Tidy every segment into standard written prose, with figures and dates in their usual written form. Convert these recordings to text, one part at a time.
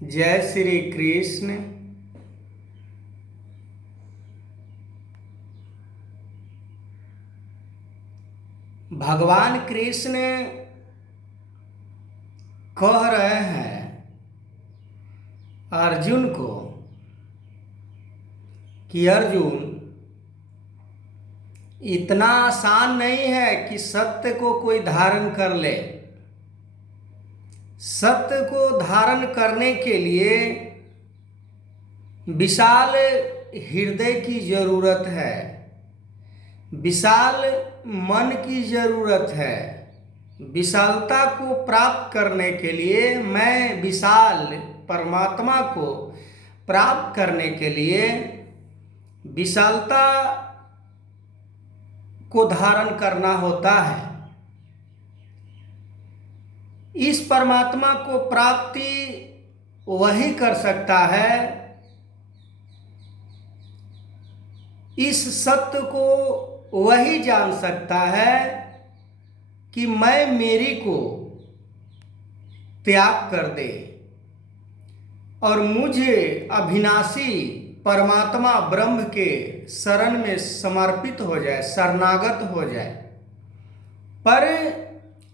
जय श्री कृष्ण। भगवान कृष्ण कह रहे हैं अर्जुन को कि अर्जुन, इतना आसान नहीं है कि सत्य को कोई धारण कर ले। सत्य को धारण करने के लिए विशाल हृदय की जरूरत है, विशाल मन की जरूरत है। विशालता को प्राप्त करने के लिए, मैं विशाल परमात्मा को प्राप्त करने के लिए विशालता को धारण करना होता है। इस परमात्मा को प्राप्ति वही कर सकता है, इस सत्य को वही जान सकता है कि मैं मेरी को त्याग कर दे और मुझे अविनाशी परमात्मा ब्रह्म के शरण में समर्पित हो जाए, शरणागत हो जाए। पर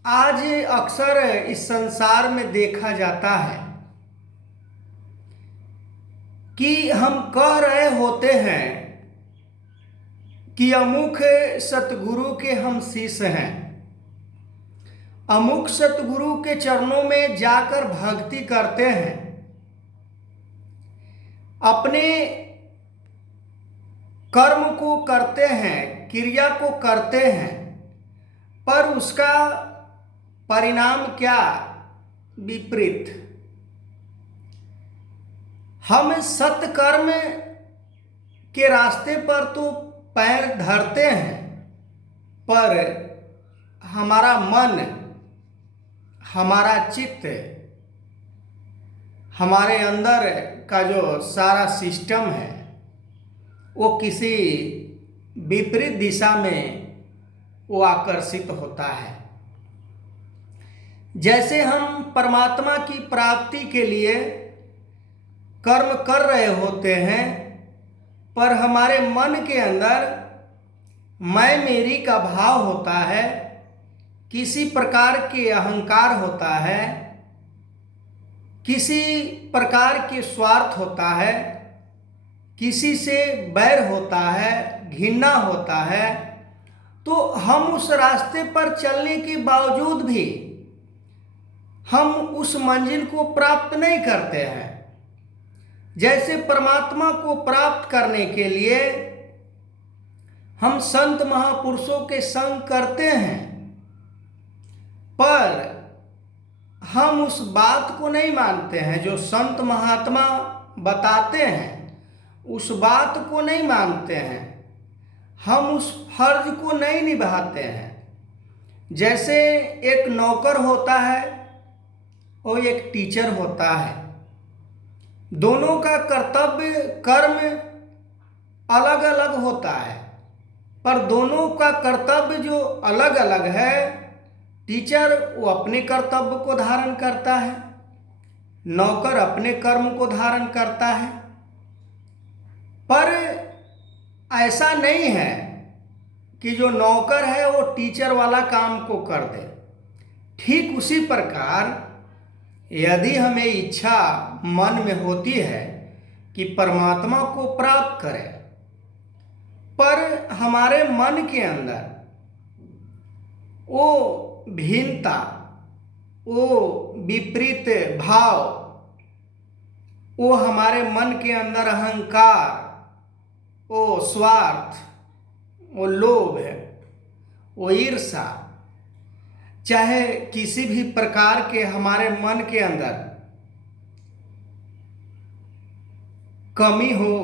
आज अक्सर इस संसार में देखा जाता है कि हम कह रहे होते हैं कि अमुक सतगुरु के हम शिष्य हैं, अमुक सतगुरु के चरणों में जाकर भक्ति करते हैं, अपने कर्म को करते हैं, क्रिया को करते हैं, पर उसका परिणाम क्या? विपरीत। हम सत्कर्म के रास्ते पर तो पैर धरते हैं, पर हमारा मन, हमारा चित्त, हमारे अंदर का जो सारा सिस्टम है वो किसी विपरीत दिशा में वो आकर्षित होता है। जैसे हम परमात्मा की प्राप्ति के लिए कर्म कर रहे होते हैं, पर हमारे मन के अंदर मैं मेरी का भाव होता है, किसी प्रकार के अहंकार होता है, किसी प्रकार के स्वार्थ होता है, किसी से बैर होता है, घृणा होता है, तो हम उस रास्ते पर चलने के बावजूद भी हम उस मंजिल को प्राप्त नहीं करते हैं। जैसे परमात्मा को प्राप्त करने के लिए हम संत महापुरुषों के संग करते हैं, पर हम उस बात को नहीं मानते हैं जो संत महात्मा बताते हैं, उस बात को नहीं मानते हैं, हम उस फर्ज को नहीं निभाते हैं। जैसे एक नौकर होता है और एक टीचर होता है, दोनों का कर्तव्य कर्म अलग अलग होता है, पर दोनों का कर्तव्य जो अलग अलग है, टीचर वो अपने कर्तव्य को धारण करता है, नौकर अपने कर्म को धारण करता है। पर ऐसा नहीं है कि जो नौकर है वो टीचर वाला काम को कर दे। ठीक उसी प्रकार यदि हमें इच्छा मन में होती है कि परमात्मा को प्राप्त करें, पर हमारे मन के अंदर वो भिन्नता, वो विपरीत भाव, वो हमारे मन के अंदर अहंकार, वो स्वार्थ, वो लोभ, वो ईर्ष्या, चाहे किसी भी प्रकार के हमारे मन के अंदर कमी हो,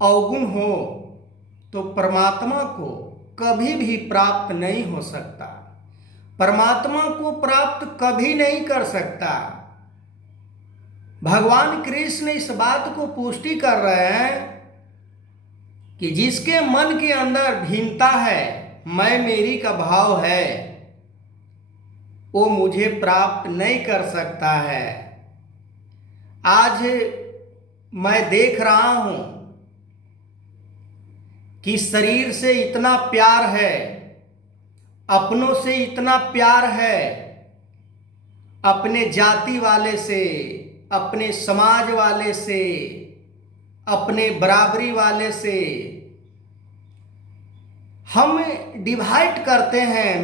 अवगुण हो, तो परमात्मा को कभी भी प्राप्त नहीं हो सकता, परमात्मा को प्राप्त कभी नहीं कर सकता। भगवान कृष्ण इस बात को पुष्टि कर रहे हैं कि जिसके मन के अंदर भिन्नता है, मैं मेरी का भाव है, वो मुझे प्राप्त नहीं कर सकता है। आज मैं देख रहा हूं कि शरीर से इतना प्यार है, अपनों से इतना प्यार है, अपने जाति वाले से, अपने समाज वाले से, अपने बराबरी वाले से हम डिवाइड करते हैं।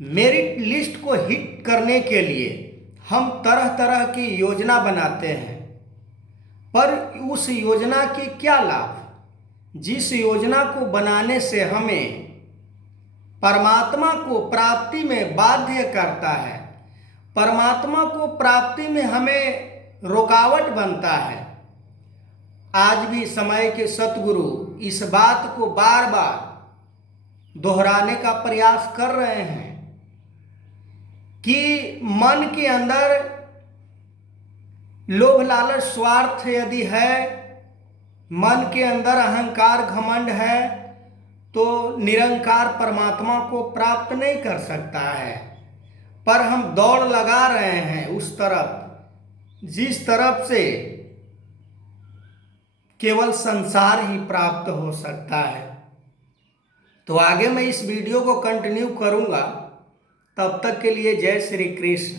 मेरिट लिस्ट को हिट करने के लिए हम तरह तरह की योजना बनाते हैं, पर उस योजना के क्या लाभ? जिस योजना को बनाने से हमें परमात्मा को प्राप्ति में बाध्य करता है, परमात्मा को प्राप्ति में हमें रुकावट बनता है। आज भी समय के सतगुरु इस बात को बार बार दोहराने का प्रयास कर रहे हैं कि मन के अंदर लोभ लालच स्वार्थ यदि है, मन के अंदर अहंकार घमंड है, तो निरंकार परमात्मा को प्राप्त नहीं कर सकता है। पर हम दौड़ लगा रहे हैं उस तरफ जिस तरफ से केवल संसार ही प्राप्त हो सकता है। तो आगे मैं इस वीडियो को कंटिन्यू करूंगा। तब तक के लिए जय श्री कृष्ण।